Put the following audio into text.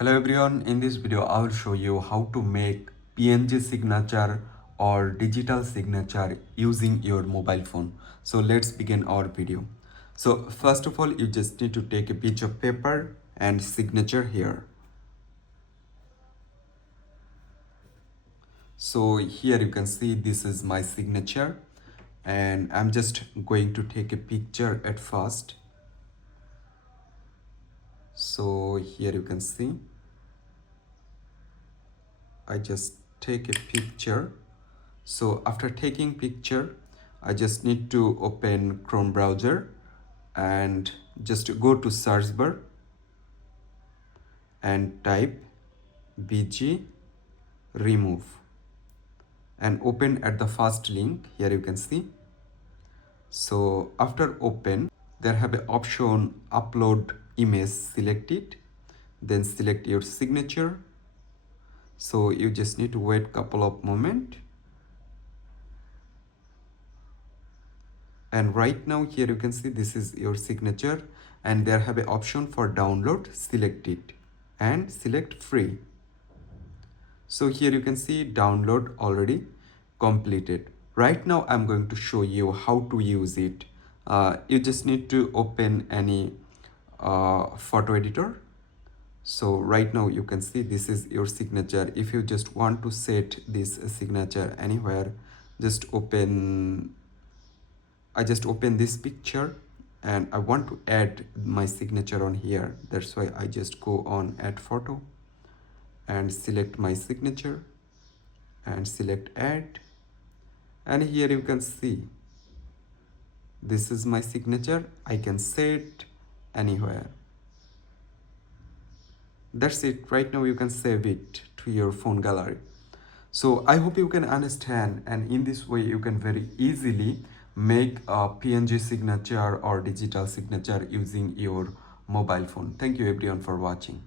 Hello everyone, in this video I will show you how to make PNG signature or digital signature using your mobile phone. So let's begin our video. So first of all, you just need to take a piece of paper and signature here. So here you can see this is my signature and I'm just going to take a picture at first. So here you can see I just take a picture. So after taking picture, I just need to open Chrome browser and just go to search bar and type bg remove and open at the first link. Here you can see. So after open, there have an option upload image. Select it, then select your signature. So you just need to wait couple of moments. And right now here you can see this is your signature and there have an option for download. Select it and select free. So here you can see download already completed. Right now I'm going to show you how to use it. You just need to open any photo editor. So right now you can see this is your signature. If you just want to set this signature anywhere, just open I just open this picture and I want to add my signature on here. That's why I just go on add photo and select my signature and select add. And here you can see this is my signature. I can set anywhere. That's it. Right now you can save it to your phone gallery. So I hope you can understand, and in this way you can very easily make a PNG signature or digital signature using your mobile phone. Thank you everyone for watching.